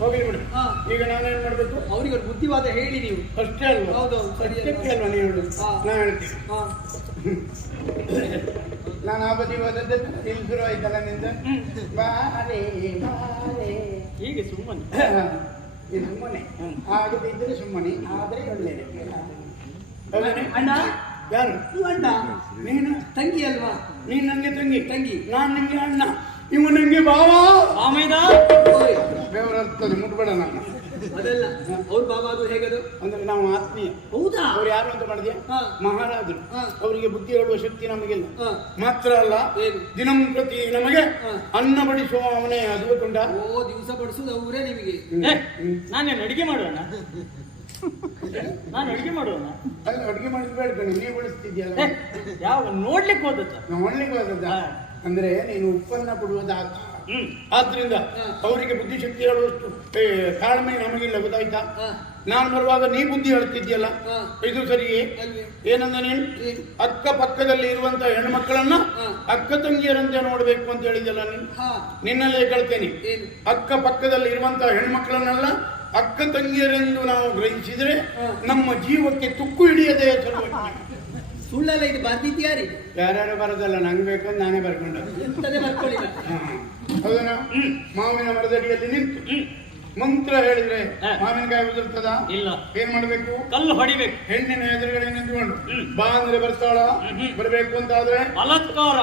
ಹೋಗ್ಲಿ ಬಿಡು. ಹಾ. ಈಗ ನಾನೇನ್ ಮಾಡ್ಬೇಕು? ಅವರಿಗೆ ಬುದ್ಧಿವಾದ ಹೇಳಿ ನೀವು. ಅಷ್ಟೇ ಅಲ್ವಾ? ಹೌದೌದು, ಸರಿ ಅಲ್ವಾ? ನೀವು. ನಾನು? ಹೇಳ್ತೀನಿ. ನಾನು ಆ ಬದಿ ಹೋದದ್ದು ಇಲ್ಲಿ ಶುರು ಆಯ್ತಲ್ಲ ನಿಂದ? ಬಾರೆ ಬಾರೆ. ಹೀಗೆ ಸುಮ್ಮನೆ. ಇದು ಸುಮ್ಮನೆ. ಆಗದಿದ್ದರೆ ಸುಮ್ಮನೆ. ಆದರೆ ಒಳ್ಳೆಯದು. ಹೌದಾನೆ? ಅಣ್ಣ. ಯಾರು? ನೀವು ಅಣ್ಣ. ನೀನು? ತಂಗಿ ಅಲ್ವಾ? ನೀನ್ ನಂಗೆ ತಂಗಿ. ತಂಗಿ. ನಾನ್ ನಿಮ್ಗೆ ಅಣ್ಣ. ಇವು ನಂಗೆ ಬಾವ ಬೆವರರ್ತದೆ ಮುಟ್ಬೇಡ ನಾನು. ಅದಲ್ಲ ಅವ್ರ ಬಾಬಾ ಅದು ಹೇಗದು? ಅಂದ್ರೆ ನಾವು ಆತ್ಮೀಯ. ಹೌದಾ? ಅವ್ರು ಯಾರು ಅಂತ ಮಾಡಿದೆ? ಮಹಾರಾಜರು. ಹಾ. ಅವರಿಗೆ ಬುದ್ಧಿ ಹೇಳುವ ಶಕ್ತಿ ನಮಗಿಲ್ಲ. ಮಾತ್ರ ಅಲ್ಲ? ದಿನಂಪ್ರತಿ ನಮಗೆ ಅನ್ನ ಬಡಿಸುವ ಅವನೇ ಅದು ಕಂಡ. ಓ ದಿವಸ ಬಡಿಸುದು ಅವರೇ ನಿಮಗೆ. ನಾನೇನು ಅಡಿಗೆ ಮಾಡೋಣ ನಾನು ಅಡಿಗೆ ಮಾಡೋಣ ಅಲ್ಲ ಅಡುಗೆ ಮಾಡಿದ್ ಬೇಡ ಕಣೆ ನೀವು ಬಳಸ್ತಿದ್ಯಾ ಏ, ಯಾವ ನೋಡ್ಲಿಕ್ಕೆ ಹೋದ ನೋಡ್ಲಿಕ್ಕೆ ಹೋದದ್ದ. ಅಂದ್ರೆ ನೀನು ಉಪ್ಪನ್ನ ಕೊಡುವುದಾಗ ಹ್ಮ್ ಆದ್ರಿಂದ. ಅವರಿಗೆ ಬುದ್ಧಿಶಕ್ತಿ ಹೇಳುವಷ್ಟು ತಾಳ್ಮೆ ನಮಗಿಲ್ಲ ಗೊತ್ತಾಯ್ತಾ. ನಾನು ಬರುವಾಗ ನೀ ಬುದ್ಧಿ ಹೇಳ್ತಿದ್ಯಲ್ಲ. ಇದು ಸರಿಯೇ? ಏನಂದ ನೀನು ಅಕ್ಕ ಪಕ್ಕದಲ್ಲಿ ಇರುವಂತ ಹೆಣ್ಮಕ್ಕಳನ್ನ. ಅಕ್ಕ ತಂಗಿಯರಂತೆ ನೋಡ್ಬೇಕು ಅಂತ ಹೇಳಿದ್ಯಲ್ಲ ನೀನು? ನಿನ್ನಲ್ಲೇ ಕೇಳ್ತೇನೆ. ಅಕ್ಕ ಪಕ್ಕದಲ್ಲಿ ಇರುವಂತ ಹೆಣ್ಮಕ್ಕಳನ್ನೆಲ್ಲ ಅಕ್ಕ ತಂಗಿಯರೆಂದು ನಾವು ಗ್ರಹಿಸಿದ್ರೆ ನಮ್ಮ ಜೀವಕ್ಕೆ ತುಕ್ಕು ಹಿಡಿಯದೆ. ಸುಳ್ಳಲ್ಲ ಇದು ಬರ್ದಿದ್ಯಾರಿ? ಯಾರ್ಯಾರು ಬರೋದಲ್ಲ ನಂಗೆ ಬೇಕು ನಾನೇ ಬರ್ಕೊಂಡೆ ಎಂತದೇ ಬರ್ಕೊಳ್ಳಿಲ್ಲ ಹೌದನ ಮಾವಿನ ಮರದಡಿಯಲ್ಲಿ ನಿಂತು. ಮಂತ್ರ ಹೇಳಿದ್ರೆ. ಮಾವಿನಕಾಯಿ ಉದುರ್ತದ? ಇಲ್ಲ. ಏನ್ ಮಾಡ್ಬೇಕು? ಕಲ್ಲು ಹೊಡಿಬೇಕು. ಹೆಣ್ಣಿನ ಎದುರುಗಡೆ ನಿಂತ್ಕೊಂಡು. ಬಾ ಅಂದ್ರೆ ಬರ್ತಾಳ. ಬರ್ಬೇಕು ಅಂತ ಆದ್ರೆ ಬಲಾತ್ಕಾರ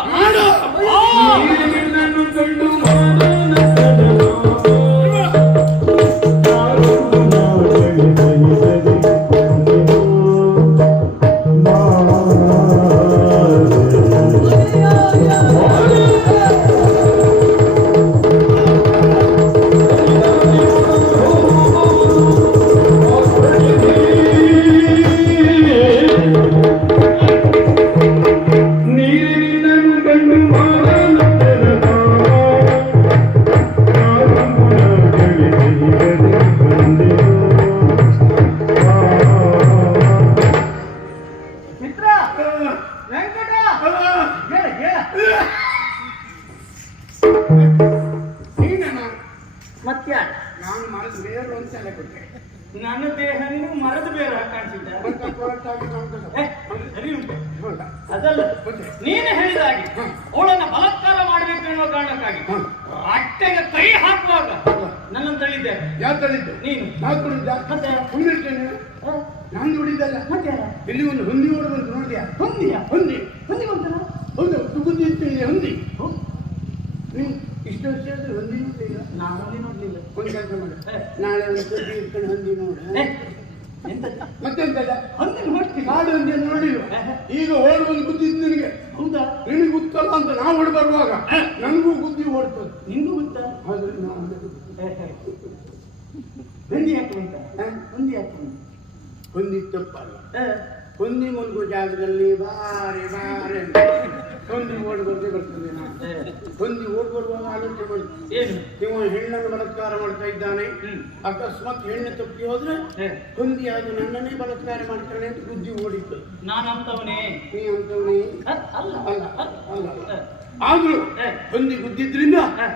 ಮತ್ಯಾರ ನಾನು ಮನಸ್ಸು ಬೇರು ಅಂತ ಸಲ ಕೊಟ್ಟೆ. ನನ್ನ ದೇಹ ಮರದ ಬೇರೆ ಕಾಣಿಸಿದ್ದ ಅದಲ್ಲ ನೀನು ಹೇಳಿದ ಹಾಗೆ. ಅವಳನ್ನ ಬಲಾತ್ಕಾರ ಮಾಡಬೇಕು ಅನ್ನೋ ಕಾರಣಕ್ಕಾಗಿ ಅಟ್ಟೆಗೆ ಕೈ ಹಾಕುವಾಗ ನನ್ನ ತಳ್ಳಿದ್ದೇನೆ ಯಾರು ತಳಿದ್ದು? ನೀನು. ನಾನು ತುಳಿದ್ದ? ಮತ್ತೆ? ಸುಮ್ನಿರ್ತೇನೆ. ನಾನು ನೋಡಿದ್ದಲ್ಲ. ಮತ್ತೆ ಇಲ್ಲಿ ಒಂದು ಹೊಂದಿ ಓಡ್ ನೋಡಿದ್ಯಾ? ಹೊಂದಿಯಾ? ಹೊಂದಿ. ಹೊಂದಿ ಬಂತಲ್ಲ? ಹೌದು ತುಗುದಿ ಇತ್ತು ಇಲ್ಲಿ ಹೊಂದಿ. ನೀವು ಇಷ್ಟು ವರ್ಷ ಆದ್ರೆ ಹೊಂದಿ ನೋಡ್ಲಿಲ್ಲ ನಾನು ಹೊಂದಿ ನೋಡ್ಲಿಲ್ಲ. ಒಂದು ಕೆಲಸ ಮಾಡಿ. ನಾಳೆ ಒಂದು ಸುದ್ದಿ ಇಟ್ಕೊಂಡು ಹೊಂದಿ ನೋಡು. ಎಂತ? ಎಂತದ್ದು? ಮತ್ತೆಂತದ ಹೊಂದಿ ನೋಡ್ತೀನಿ. ಕಾಡು ಹೊಂದಿ ನೋಡಿಲ್ಲ ಈಗ ಓಡ್ ನಿನಗೆ. ಹೌದಾ? ನಿನಗೆ ಗೊತ್ತಲ್ಲ ಅಂತ ನಾವು ಓಡ್ ಬರುವಾಗ ನನಗೂ ಬುದ್ಧಿ ಓಡ್ತದೆ. ನಿಂಗೂ ಗೊತ್ತಾ? ಹೌದು. ಹೊಂದಿ ಹಾಕುವಂತ ಹೊಂದಿ ಹಾಕುವಂತ ಹೊಂದಿ ತಪ್ಪಲ್ಲ ಹೊಂದಿ ಜಾಗದಲ್ಲಿ ಬಾರಿ ಬಾರೆ ಹೊಂದಿ ಓಡಿ ಬರ್ತದೆ ಹೊಂದಿ ಓಡಿ ಬರುವಾಗ ಆಲೋಚನೆ ಮಾಡಿ. ಏನು? ನೀವು ಹೆಣ್ಣನ್ನು ಬಲತ್ಕಾರ ಮಾಡ್ತಾ ಇದ್ದಾನೆ. ಅಕಸ್ಮಾತ್ ಹೆಣ್ಣು ತಪ್ಪಿ ಹೋದ್ರೆ ಹೊಂದಿ ಅದು ನನ್ನನ್ನೇ ಬಲತ್ಕಾರ ಮಾಡ್ತಾನೆ ಅಂತ ಬುದ್ಧಿ ಓಡಿತ್ತು. ನಾನು ಅಂತವನೇ. ನೀ ಅಂತವನೇ? ಅಲ್ಲ ಅಲ್ಲ ಆದ್ರೂ. ಹೊಂದಿ ಬುದ್ಧಿದ್ರಿಂದ ಏ,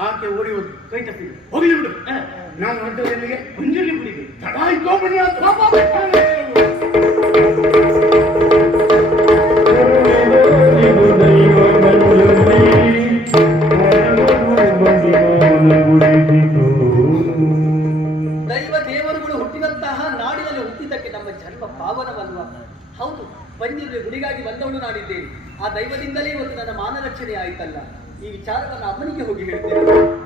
ಆಕೆ ಓಡಿ ಕೈ ತಪ್ಪಿ ಹೋಗ್ಲಿ ಬಿಡು. ನಾನು ಹೊಂಟದಲ್ಲಿಗೆ ಮುಂಜಾನೆ ಬಿಡಿ. ತಡ ಆಯ್ತು ದೈವ ದೇವರುಗಳು ಹುಟ್ಟಿದಂತಹ ನಾಡಿನಲ್ಲಿ ಹುಟ್ಟಿದ್ದಕ್ಕೆ ನಮ್ಮ ಜನ್ಮ ಪಾವನವಲ್ವ? ಹೌದು ಬಂದಿರುವ ಗುಡಿಗಾಗಿ ಬಂದವಳು ನಾಡಿದ್ದೇನೆ ಆ ದೈವದಿಂದಲೇ ಒಂದು ನನ್ನ ಮಾನರಕ್ಷಣೆ ಆಯಿತಲ್ಲ. ಈ ವಿಚಾರವನ್ನು ಅಮ್ಮನಿಗೆ ಹೋಗಿ ಹೇಳ್ತೇನೆ.